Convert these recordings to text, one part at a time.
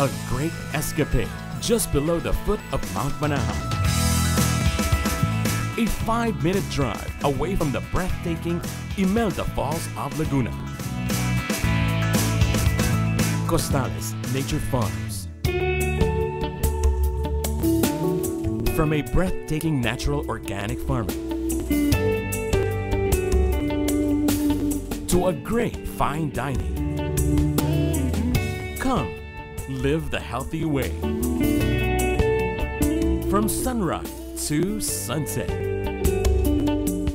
A great escapade just below the foot of Mount Manahaw. A 5-minute drive away from the breathtaking Imelda Falls of Laguna. Costales Nature Farms. From a breathtaking natural organic farming to a great fine dining. Come, live the healthy way. From sunrise to sunset.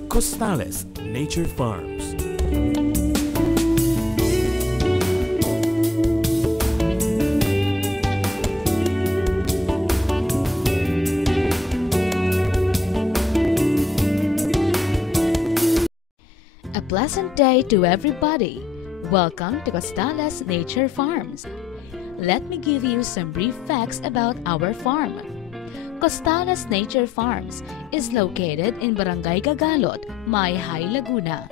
Costales Nature Farms. A pleasant day to everybody. Welcome to Costales Nature Farms. Let me give you some brief facts about our farm. Costales Nature Farms is located in Barangay Gagalot, Mayhay, Laguna.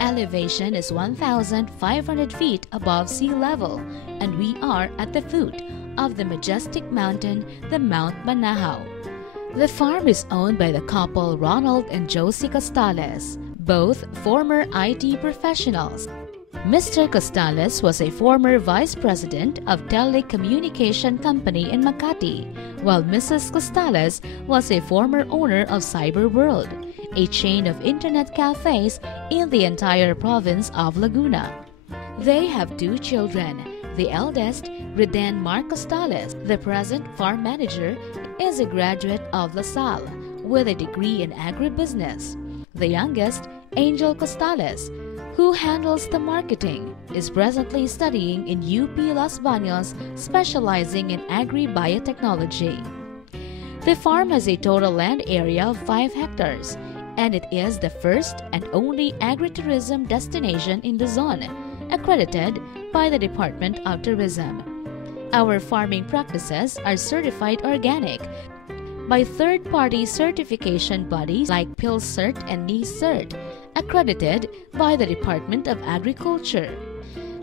Elevation is 1,500 feet above sea level, and we are at the foot of the majestic mountain, the Mount Manahaw. The farm is owned by the couple Ronald and Josie Costales, both former IT professionals. Mr. Costales was a former vice president of telecommunication company in Makati, while Mrs. Costales was a former owner of Cyberworld, a chain of internet cafes in the entire province of Laguna. They have 2 children. The eldest, Reden Mark Costales, the present farm manager, is a graduate of LaSalle with a degree in agribusiness. The youngest, Angel Costales, who handles the marketing, is presently studying in UP Los Baños, specializing in agri-biotechnology. The farm has a total land area of 5 hectares, and it is the first and only agritourism destination in the zone, accredited by the Department of Tourism. Our farming practices are certified organic by third-party certification bodies like PhilCert and NICERT, accredited by the Department of Agriculture.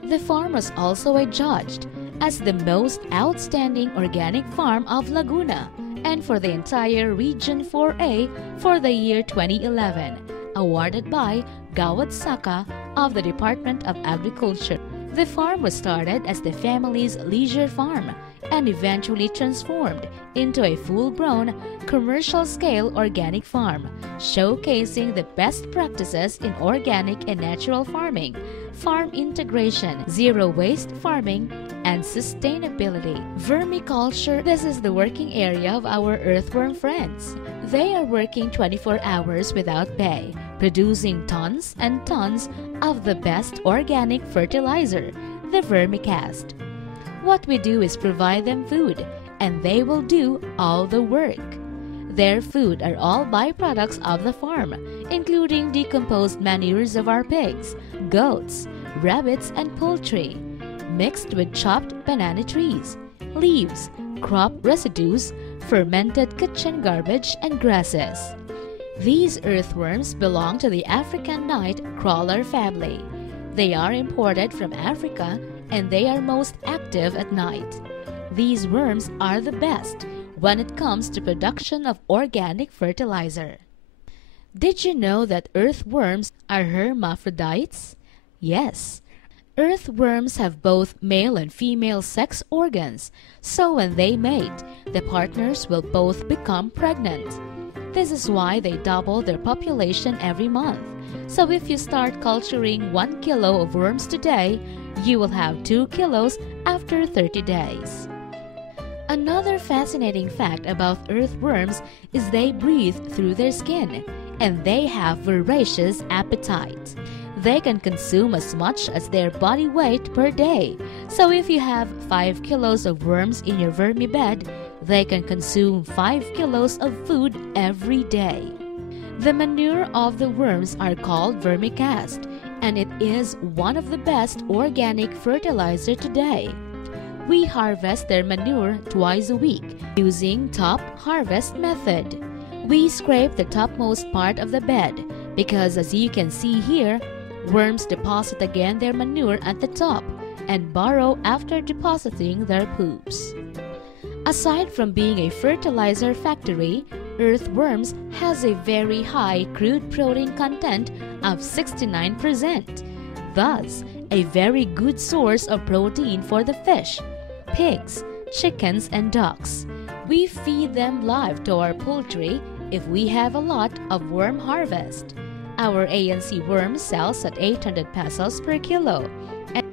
The farm was also adjudged as the most outstanding organic farm of Laguna and for the entire Region 4A for the year 2011, awarded by Gawad Saka of the Department of Agriculture. The farm was started as the family's leisure farm and eventually transformed into a full-grown, commercial-scale organic farm, showcasing the best practices in organic and natural farming, farm integration, zero-waste farming, and sustainability. Vermiculture, this is the working area of our earthworm friends. They are working 24 hours without pay, producing tons and tons of the best organic fertilizer, the vermicast. What we do is provide them food, and they will do all the work. Their food are all byproducts of the farm, including decomposed manures of our pigs, goats, rabbits, and poultry, mixed with chopped banana trees, leaves, crop residues, fermented kitchen garbage, and grasses. These earthworms belong to the African night crawler family. They are imported from Africa, and they are most active at night. These worms are the best when it comes to production of organic fertilizer. Did you know that earthworms are hermaphrodites? Yes. Earthworms have both male and female sex organs, so when they mate, the partners will both become pregnant. This is why they double their population every month. So if you start culturing 1 kilo of worms today, you will have 2 kilos after 30 days. Another fascinating fact about earthworms is they breathe through their skin, and they have voracious appetite. They can consume as much as their body weight per day. So if you have 5 kilos of worms in your vermi bed, they can consume 5 kilos of food every day. The manure of the worms are called vermicast, and it is one of the best organic fertilizer today. We harvest their manure twice a week using top harvest method. We scrape the topmost part of the bed because, as you can see here, worms deposit again their manure at the top, and burrow after depositing their poops. Aside from being a fertilizer factory, earthworms has a very high crude protein content of 69%, thus a very good source of protein for the fish, pigs, chickens, and ducks. We feed them live to our poultry if we have a lot of worm harvest. Our ANC worm sells at 800 pesos per kilo,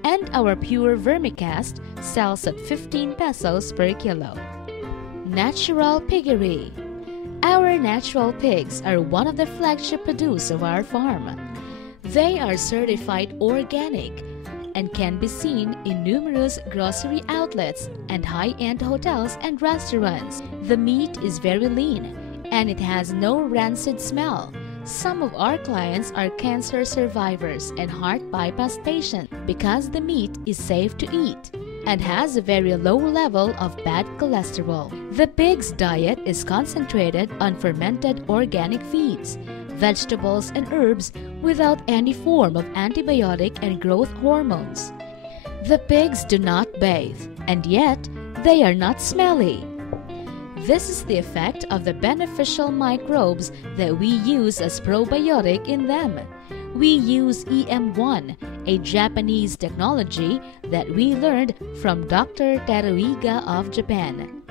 and our pure vermicast sells at 15 pesos per kilo. Natural Piggery. Our natural pigs are one of the flagship produce of our farm. They are certified organic and can be seen in numerous grocery outlets and high-end hotels and restaurants. The meat is very lean and it has no rancid smell. Some of our clients are cancer survivors and heart bypass patients because the meat is safe to eat and has a very low level of bad cholesterol. The pig's diet is concentrated on fermented organic feeds, vegetables, and herbs without any form of antibiotic and growth hormones. The pigs do not bathe, and yet they are not smelly. This is the effect of the beneficial microbes that we use as probiotic in them. We use EM1, a Japanese technology that we learned from Dr. Teruiga of Japan.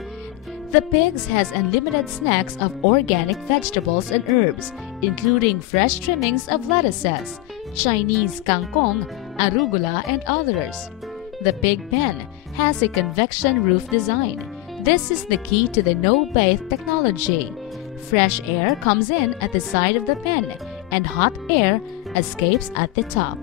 The pigs has unlimited snacks of organic vegetables and herbs, including fresh trimmings of lettuces, Chinese kangkong, arugula, and others. The pig pen has a convection roof design. This is the key to the no-bathe technology. Fresh air comes in at the side of the pen, and hot air escapes at the top.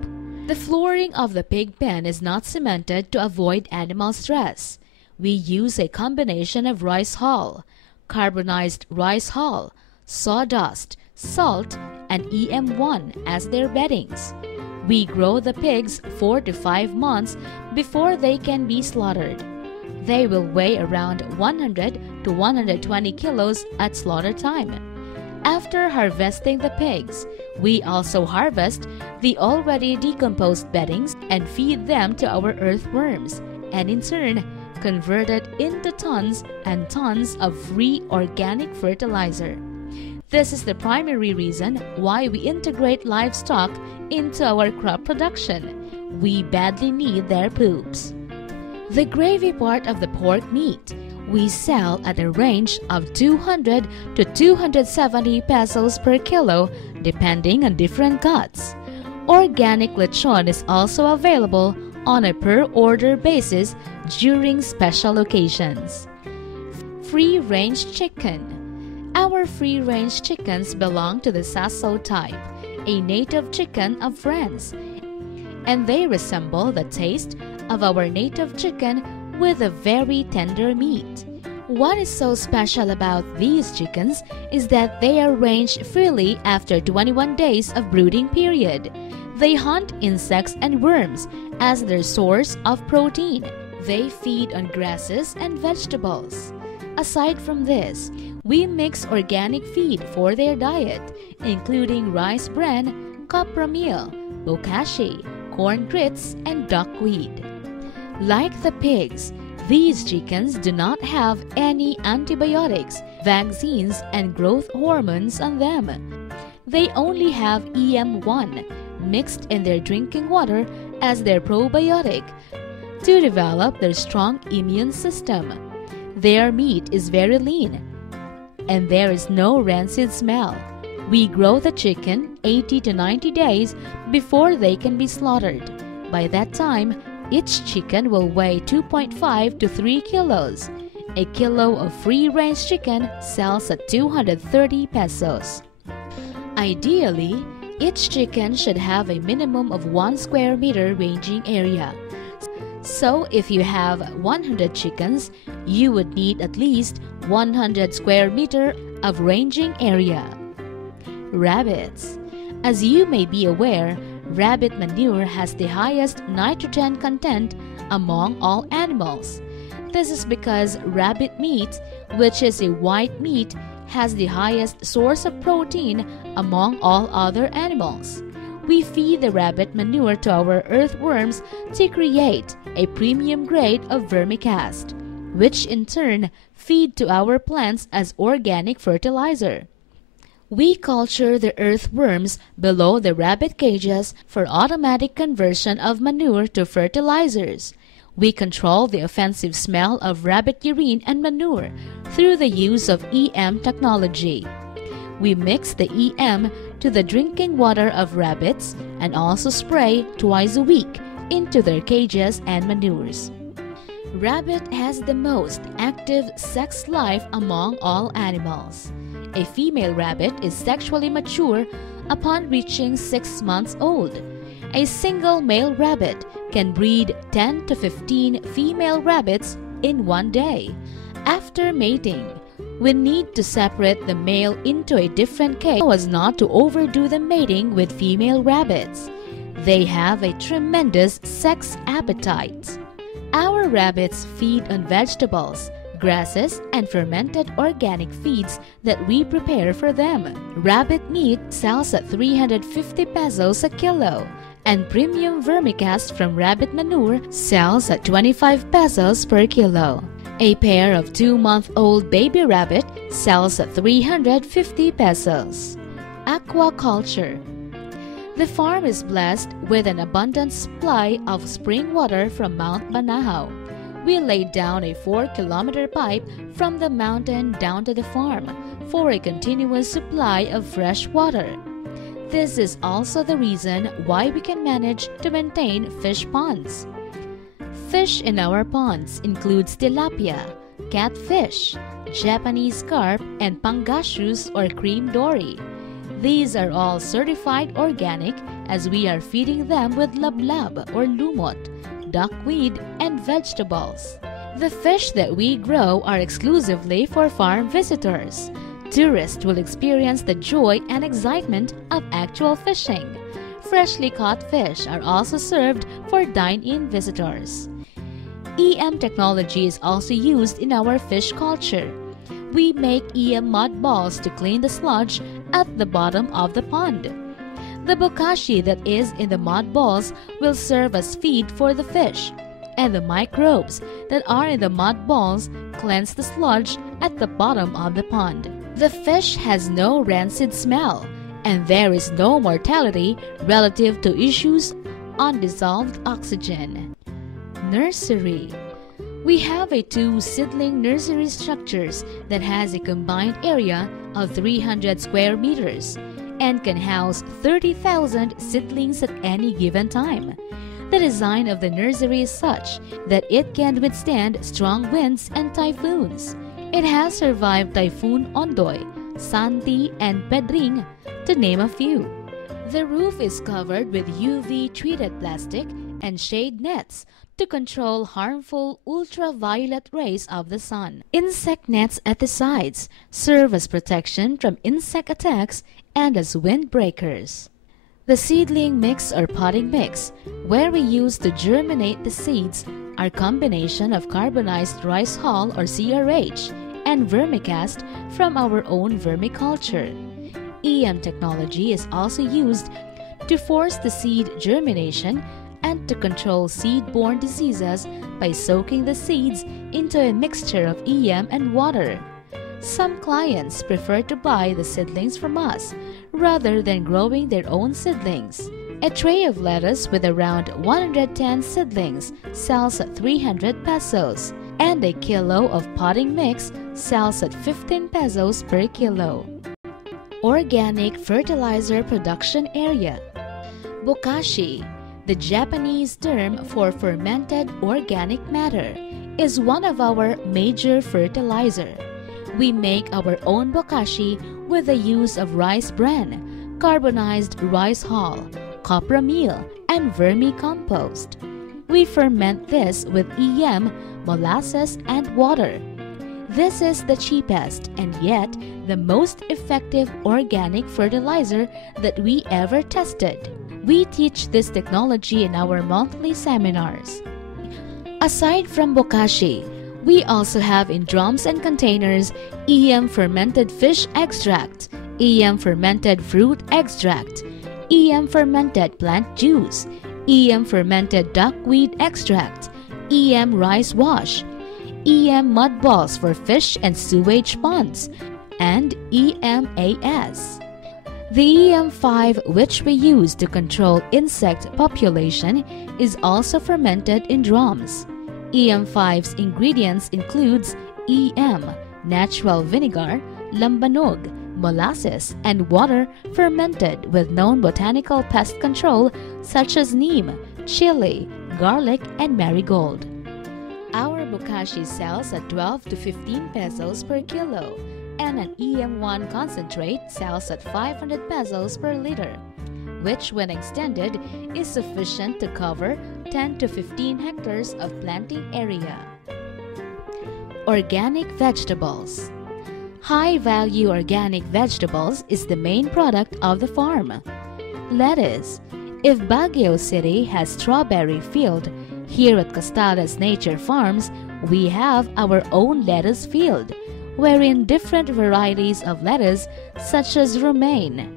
The flooring of the pig pen is not cemented to avoid animal stress. We use a combination of rice hull, carbonized rice hull, sawdust, salt, and EM1 as their beddings. We grow the pigs 4 to 5 months before they can be slaughtered. They will weigh around 100 to 120 kilos at slaughter time. After harvesting the pigs, we also harvest the already decomposed beddings and feed them to our earthworms, and in turn, convert it into tons and tons of free organic fertilizer. This is the primary reason why we integrate livestock into our crop production. We badly need their poops. The gravy part of the pork meat we sell at a range of 200 to 270 pesos per kilo depending on different cuts. Organic lechon is also available on a per-order basis during special occasions. Free-range chicken. Our free-range chickens belong to the Saso type, a native chicken of France, and they resemble the taste of our native chicken with a very tender meat. What is so special about these chickens is that they are ranged freely after 21 days of brooding period. They hunt insects and worms as their source of protein. They feed on grasses and vegetables. Aside from this, we mix organic feed for their diet, including rice bran, copra meal, bokashi, corn grits, and duckweed. Like the pigs, these chickens do not have any antibiotics, vaccines, and growth hormones on them. They only have EM1 mixed in their drinking water as their probiotic to develop their strong immune system. Their meat is very lean, and there is no rancid smell. We grow the chicken 80 to 90 days before they can be slaughtered. By that time, each chicken will weigh 2.5 to 3 kilos. A kilo of free-range chicken sells at 230 pesos. Ideally, each chicken should have a minimum of 1 square meter ranging area. So if you have 100 chickens, you would need at least 100 square meter of ranging area. Rabbits. As you may be aware, rabbit manure has the highest nitrogen content among all animals. This is because rabbit meat, which is a white meat, has the highest source of protein among all other animals. we feed the rabbit manure to our earthworms to create a premium grade of vermicast, which in turn feed to our plants as organic fertilizer. We culture the earthworms below the rabbit cages for automatic conversion of manure to fertilizers. We control the offensive smell of rabbit urine and manure through the use of EM technology. We mix the EM to the drinking water of rabbits and also spray twice a week into their cages and manures. Rabbit has the most active sex life among all animals. A female rabbit is sexually mature upon reaching 6 months old. A single male rabbit can breed 10 to 15 female rabbits in one day. After mating, we need to separate the male into a different cage so as not to overdo the mating with female rabbits. They have a tremendous sex appetite. Our rabbits feed on vegetables, grasses, and fermented organic feeds that we prepare for them. Rabbit meat sells at 350 pesos a kilo, and premium vermicast from rabbit manure sells at 25 pesos per kilo. A pair of 2-month-old baby rabbit sells at 350 pesos. Aquaculture. The farm is blessed with an abundant supply of spring water from Mount Banahaw. We laid down a 4-kilometer pipe from the mountain down to the farm for a continuous supply of fresh water. This is also the reason why we can manage to maintain fish ponds. Fish in our ponds includes tilapia, catfish, Japanese carp, and pangasius or cream dory. These are all certified organic as we are feeding them with lablab or lumot, duckweed, and vegetables. The fish that we grow are exclusively for farm visitors. Tourists will experience the joy and excitement of actual fishing. Freshly caught fish are also served for dine-in visitors. EM technology is also used in our fish culture. We make EM mud balls to clean the sludge at the bottom of the pond. The bokashi that is in the mud balls will serve as feed for the fish, and the microbes that are in the mud balls cleanse the sludge at the bottom of the pond. The fish has no rancid smell, and there is no mortality relative to issues on dissolved oxygen. Nursery. We have 2 seedling nursery structures that has a combined area of 300 square meters and can house 30,000 seedlings at any given time. The design of the nursery is such that it can withstand strong winds and typhoons. It has survived Typhoon Ondoy, Santi, and Pedring, to name a few. The roof is covered with UV-treated plastic and shade nets to control harmful ultraviolet rays of the sun. Insect nets at the sides serve as protection from insect attacks and as windbreakers. The seedling mix or potting mix, where we use to germinate the seeds, are combination of carbonized rice hull or CRH and vermicast from our own vermiculture. EM technology is also used to force the seed germination and to control seed-borne diseases by soaking the seeds into a mixture of EM and water. Some clients prefer to buy the seedlings from us rather than growing their own seedlings. A tray of lettuce with around 110 seedlings sells at 300 pesos, and a kilo of potting mix sells at 15 pesos per kilo. Organic Fertilizer Production Area. Bokashi, the Japanese term for fermented organic matter, is one of our major fertilizer. We make our own bokashi with the use of rice bran, carbonized rice hull, copra meal, and vermicompost. We ferment this with EM, molasses, and water. This is the cheapest and yet the most effective organic fertilizer that we ever tested. We teach this technology in our monthly seminars. Aside from bokashi, we also have in drums and containers EM fermented fish extract, EM fermented fruit extract, EM fermented plant juice, EM fermented duckweed extract, EM rice wash, EM mud balls for fish and sewage ponds, and EMAS. The EM5, which we use to control insect population, is also fermented in drums. EM5's ingredients includes EM, natural vinegar, lambanog, molasses, and water fermented with known botanical pest control such as neem, chili, garlic, and marigold. Our bokashi sells at 12 to 15 pesos per kilo, and an EM1 concentrate sells at 500 pesos per liter, which when extended is sufficient to cover 10 to 15 hectares of planting area. Organic vegetables. High-value organic vegetables is the main product of the farm. Lettuce. If Baguio City has strawberry field, here at Costales Nature Farms, we have our own lettuce field, wherein different varieties of lettuce such as romaine,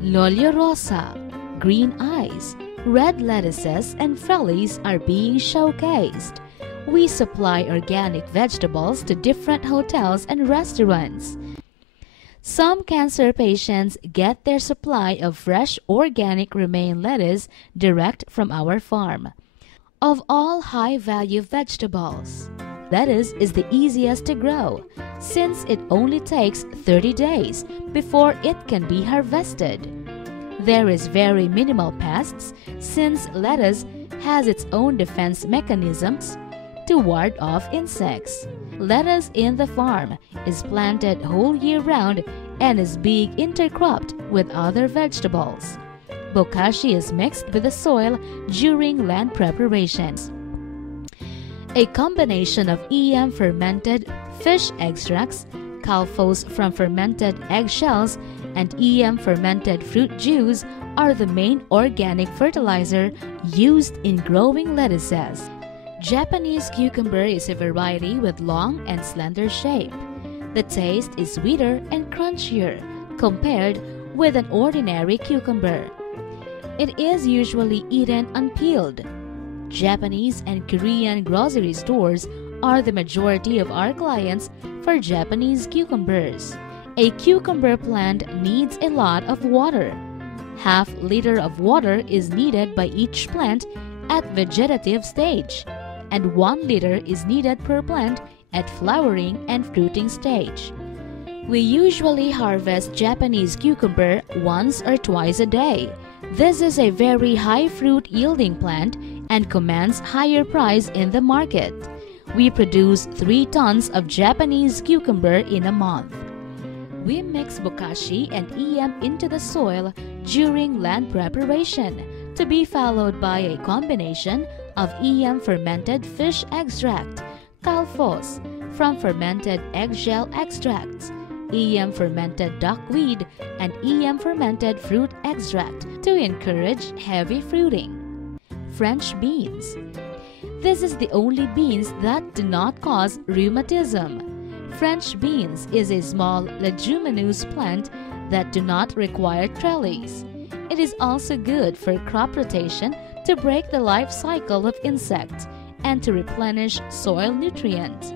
Lolio Rosa, green eyes, red lettuces, and frellies are being showcased. We supply organic vegetables to different hotels and restaurants. Some cancer patients get their supply of fresh organic romaine lettuce direct from our farm. Of all high-value vegetables, lettuce is the easiest to grow since it only takes 30 days before it can be harvested. There is very minimal pests since lettuce has its own defense mechanisms to ward off insects. Lettuce in the farm is planted whole year round and is being intercropped with other vegetables. Bokashi is mixed with the soil during land preparations. A combination of EM fermented fish extracts, calfos from fermented eggshells, and EM fermented fruit juice are the main organic fertilizer used in growing lettuces. Japanese cucumber is a variety with long and slender shape. The taste is sweeter and crunchier compared with an ordinary cucumber. It is usually eaten unpeeled. Japanese and Korean grocery stores are the majority of our clients for Japanese cucumbers. A cucumber plant needs a lot of water. Half liter of water is needed by each plant at vegetative stage, and 1 liter is needed per plant at flowering and fruiting stage. We usually harvest Japanese cucumber once or twice a day. This is a very high fruit yielding plant and commands higher price in the market. We produce 3 tons of Japanese cucumber in a month. We mix bokashi and EM into the soil during land preparation, to be followed by a combination of EM fermented fish extract, calfos from fermented eggshell extracts, EM fermented duckweed, and EM fermented fruit extract to encourage heavy fruiting. French beans. This is the only beans that do not cause rheumatism. French beans is a small leguminous plant that do not require trellis. It is also good for crop rotation to break the life cycle of insects and to replenish soil nutrients.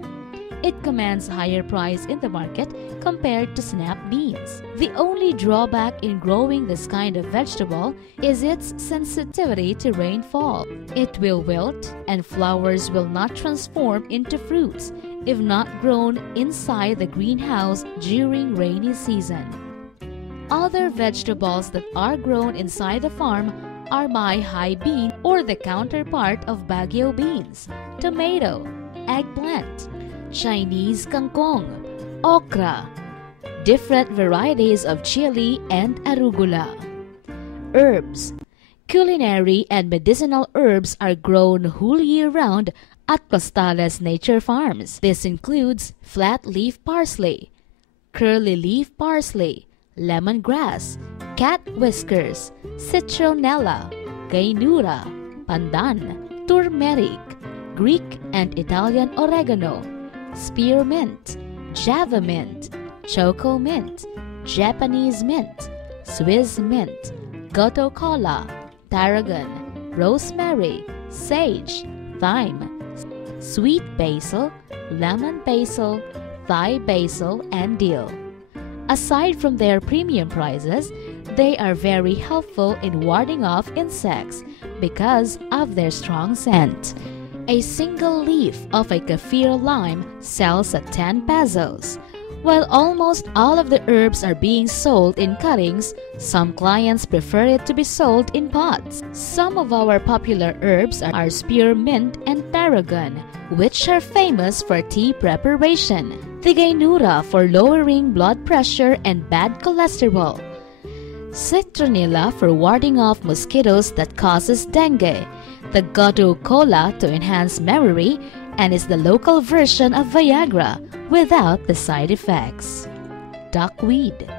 It commands higher price in the market compared to snap beans. The only drawback in growing this kind of vegetable is its sensitivity to rainfall. It will wilt and flowers will not transform into fruits if not grown inside the greenhouse during rainy season. Other vegetables that are grown inside the farm are my high bean, or the counterpart of Baguio beans, tomato, eggplant, Chinese kangkong, okra, different varieties of chili, and arugula. Herbs. Culinary and medicinal herbs are grown whole year round at Costales Nature Farms. This includes flat leaf parsley, curly leaf parsley, lemongrass, cat whiskers, citronella, gaynura, pandan, turmeric, Greek and Italian oregano, spearmint, java mint, choco mint, Japanese mint, Swiss mint, goto kola, tarragon, rosemary, sage, thyme, sweet basil, lemon basil, Thai basil, and dill. Aside from their premium prices, they are very helpful in warding off insects because of their strong scent. A single leaf of a kaffir lime sells at 10 pesos. While almost all of the herbs are being sold in cuttings, some clients prefer it to be sold in pots. Some of our popular herbs are spearmint and tarragon, which are famous for tea preparation. Tigaynura for lowering blood pressure and bad cholesterol. Citronella for warding off mosquitoes that causes dengue. The gotu kola to enhance memory and is the local version of Viagra without the side effects. Duckweed.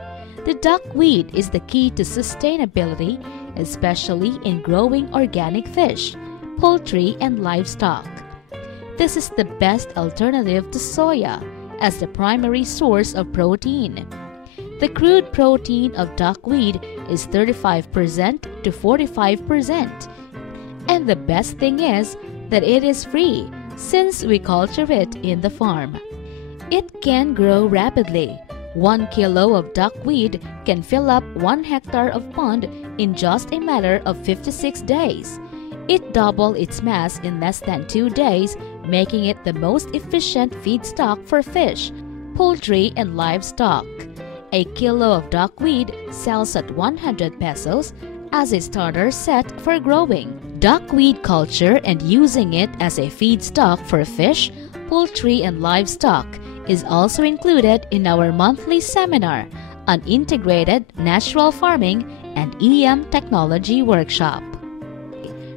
The duckweed is the key to sustainability, especially in growing organic fish, poultry, and livestock. This is the best alternative to soya as the primary source of protein. The crude protein of duckweed is 35% to 45%. And the best thing is that it is free since we culture it in the farm. It can grow rapidly. 1 kilo of duckweed can fill up 1 hectare of pond in just a matter of 56 days. It doubled its mass in less than 2 days, making it the most efficient feedstock for fish, poultry, and livestock. A kilo of duckweed sells at 100 pesos as a starter set for growing. Duckweed culture and using it as a feedstock for fish, poultry, and livestock is also included in our monthly seminar on integrated natural farming and EM technology workshop.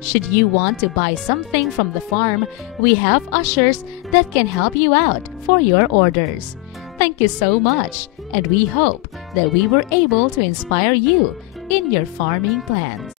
Should you want to buy something from the farm, we have ushers that can help you out for your orders. Thank you so much, and we hope that we were able to inspire you in your farming plans.